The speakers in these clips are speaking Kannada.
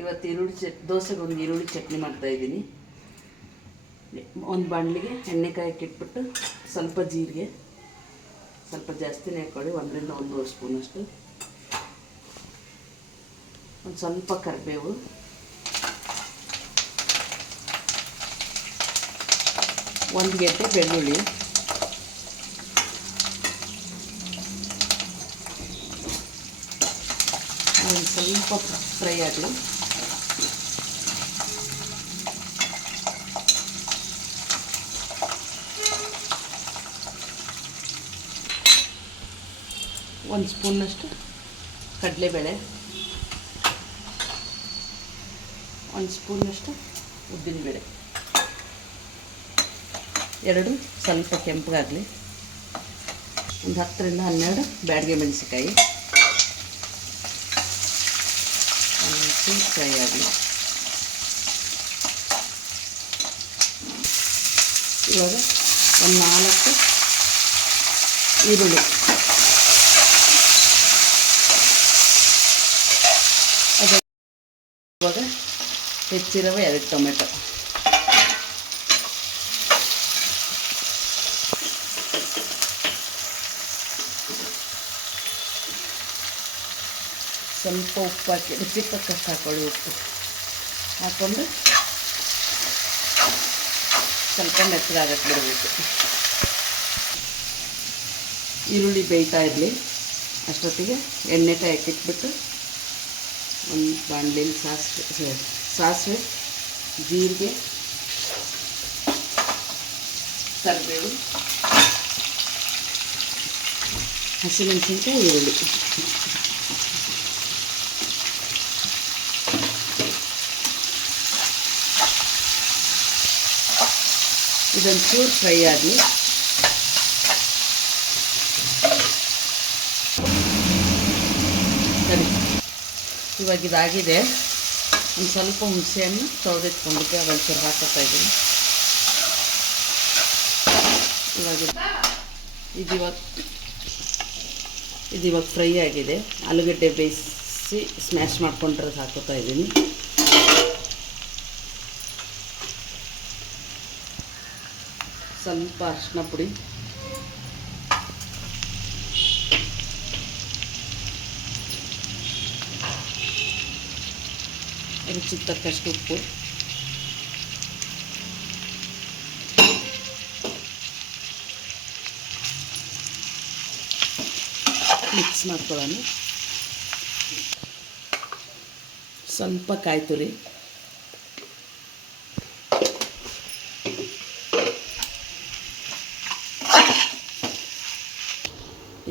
ಇವತ್ತು ದೋಸೆಗೆ ಒಂದು ಈರುಳ್ಳಿ ಚಟ್ನಿ ಮಾಡ್ತಾಯಿದ್ದೀನಿ. ಒಂದು ಬಾಣಲಿಗೆ ಎಣ್ಣೆ ಕಾಯಕ್ಕೆ ಇಟ್ಬಿಟ್ಟು ಸ್ವಲ್ಪ ಜೀರಿಗೆ, ಸ್ವಲ್ಪ ಜಾಸ್ತಿನೇ ಹಾಕ್ಕೊಳ್ಳಿ, 1 ರಿಂದ 1.5 ಸ್ಪೂನಷ್ಟು. ಒಂದು ಸ್ವಲ್ಪ ಕರಿಬೇವು, ಒಂದು ಗೆಡ್ಡೆ ಬೆಳ್ಳುಳ್ಳಿ, ಒಂದು ಸ್ವಲ್ಪ ಫ್ರೈ ಆಗಲಿ. ಒಂದು ಸ್ಪೂನಷ್ಟು ಕಡಲೆಬೇಳೆ, 1 ಸ್ಪೂನಷ್ಟು ಉದ್ದಿನಬೇಳೆ, ಎರಡು ಸ್ವಲ್ಪ ಕೆಂಪಗಾಗಲಿ. ಒಂದು 10 ರಿಂದ 12 ಬ್ಯಾಡಗೆ ಮೆಣಸಿಕಾಯಿ ಫ್ರೈ ಆಗಲಿ. ಇವಾಗ ಒಂದು 4 ಈರುಳ್ಳಿ, ಅದು ಇವಾಗ ಹೆಚ್ಚಿರುವ 2 ಟೊಮೆಟೊ, ಸ್ವಲ್ಪ ಉಪ್ಪು ಹಾಕಿ ರುಚಿಗೆ ತಕ್ಕಷ್ಟು ಹಾಕ್ಕೊಳ್ಳಿ. ಉಪ್ಪು ಹಾಕ್ಕೊಂಡು ಸ್ವಲ್ಪ ಮೆತ್ತಗಾಗಕ್ಕೆ ಬಿಡಬೇಕು. ಈರುಳ್ಳಿ ಬೇಯ್ತಾ ಇರಲಿ. ಅಷ್ಟೊತ್ತಿಗೆ ಎಣ್ಣೆ ಕಾಯಕ್ಕೆ ಇಟ್ಬಿಟ್ಟು ಒಂದು ಬಾಣಲೆಯಲ್ಲಿ ಸಾಸಿವೆ, ಜೀರಿಗೆ, ಕರಿಬೇವು, ಹಸಿಮೆಣಸಿನ್ಕಾಯಿ, ಈರುಳ್ಳಿ ಇದೊಂದು ಚೂರು ಫ್ರೈ ಆಗಲಿ. ಸರಿ, ಇವಾಗ ಇದಾಗಿದೆ. ಒಂದು ಸ್ವಲ್ಪ ಹುಣಸೆಹಣ್ಣು ತೊಳೆದಿಟ್ಕೊಂಡಿದ್ದೆ, ಅದೊಂದು ಚೂರು ಹಾಕೋತಾ ಇದ್ದೀನಿ. ಇವಾಗ ಫ್ರೈ ಆಗಿದೆ. ಆಲೂಗಡ್ಡೆ ಬೇಯಿಸಿ ಸ್ಮ್ಯಾಶ್ ಮಾಡ್ಕೊಂಡಿರೋದು ಹಾಕೋತಾ ಇದ್ದೀನಿ. ಸ್ವಲ್ಪ ಅರಿಶಿನ ಪುಡಿ, ರುಚಿಗೆ ತಕ್ಕಷ್ಟು ಉಪ್ಪು, ಮಿಕ್ಸ್ ಮಾಡ್ಕೊಳ್ಳೋಣ. ಸ್ವಲ್ಪ ಕಾಯಿ ತುರಿ,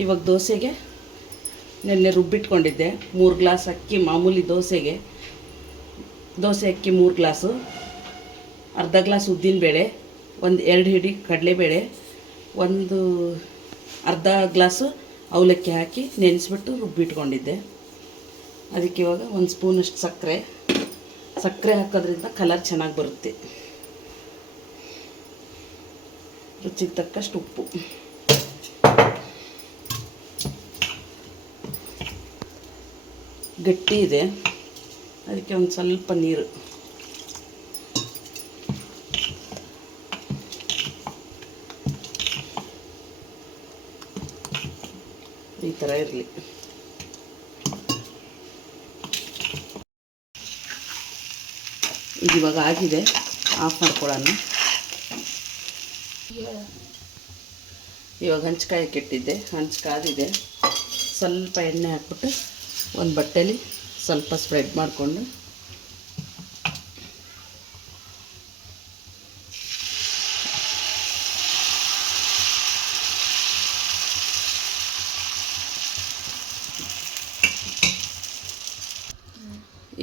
ಇವಾಗ ದೋಸೆಗೆ ನೆನ್ನೆ ರುಬ್ಬಿಟ್ಕೊಂಡಿದ್ದೆ 3 ಗ್ಲಾಸ್ ಅಕ್ಕಿ. ಮಾಮೂಲಿ ದೋಸೆ ಅಕ್ಕಿ 3 ಗ್ಲಾಸು, ಅರ್ಧ ಗ್ಲಾಸ್ ಉದ್ದಿನಬೇಳೆ, 2 ಹಿಡಿ ಕಡಲೆಬೇಳೆ, ಒಂದು ಅರ್ಧ ಗ್ಲಾಸು ಅವಲಕ್ಕಿ ಹಾಕಿ ನೆನೆಸ್ಬಿಟ್ಟು ರುಬ್ಬಿಟ್ಕೊಂಡಿದ್ದೆ. ಅದಕ್ಕೆ ಇವಾಗ 1 ಸ್ಪೂನಷ್ಟು ಸಕ್ಕರೆ ಹಾಕೋದ್ರಿಂದ ಕಲರ್ ಚೆನ್ನಾಗಿ ಬರುತ್ತೆ. ರುಚಿಗೆ ತಕ್ಕಷ್ಟು ಉಪ್ಪು, ಗಟ್ಟಿ ಇದೆ ಅದಕ್ಕೆ ಒಂದು ಸ್ವಲ್ಪ ನೀರು, ಈ ಥರ ಇರಲಿ. ಇದು ಇವಾಗ ಆಗಿದೆ, ಆಫ್ ಮಾಡ್ಕೊಳ್ಳೋಣ. ಇವಾಗ ಹಂಚ್ಕಾಯಕ್ಕೆ ಇಟ್ಟಿದ್ದೆ, ಕಾದಿದೆ. ಸ್ವಲ್ಪ ಎಣ್ಣೆ ಹಾಕ್ಬಿಟ್ಟು ಒಂದು ಬಟ್ಟೆಲಿ ಸ್ವಲ್ಪ ಸ್ಪ್ರೆಡ್ ಮಾಡಿಕೊಂಡು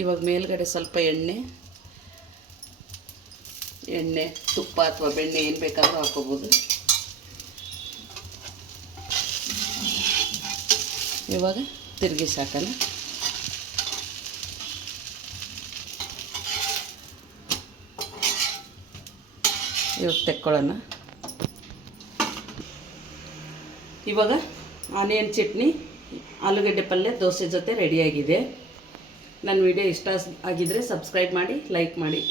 ಇವಾಗ ಮೇಲ್ಗಡೆ ಸ್ವಲ್ಪ ಎಣ್ಣೆ, ತುಪ್ಪ ಅಥವಾ ಬೆಣ್ಣೆ ಏನು ಬೇಕಾದ್ರೂ ಹಾಕೋಬೋದು. ಇವಾಗ ತಿರುಗಿಸಿ ಹಾಕೋಣ. ಇವಾಗ ತೆಕ್ಕೊಳ್ಳೋಣ. ಇವಾಗ ಆನಿಯನ್ ಚಟ್ನಿ, ಆಲೂಗಡ್ಡೆ ಪಲ್ಯ ದೋಸೆ ಜೊತೆ ರೆಡಿಯಾಗಿದೆ. ನನ್ನ ವಿಡಿಯೋ ಇಷ್ಟ ಆಗಿದ್ದರೆ ಸಬ್ಸ್ಕ್ರೈಬ್ ಮಾಡಿ, ಲೈಕ್ ಮಾಡಿ.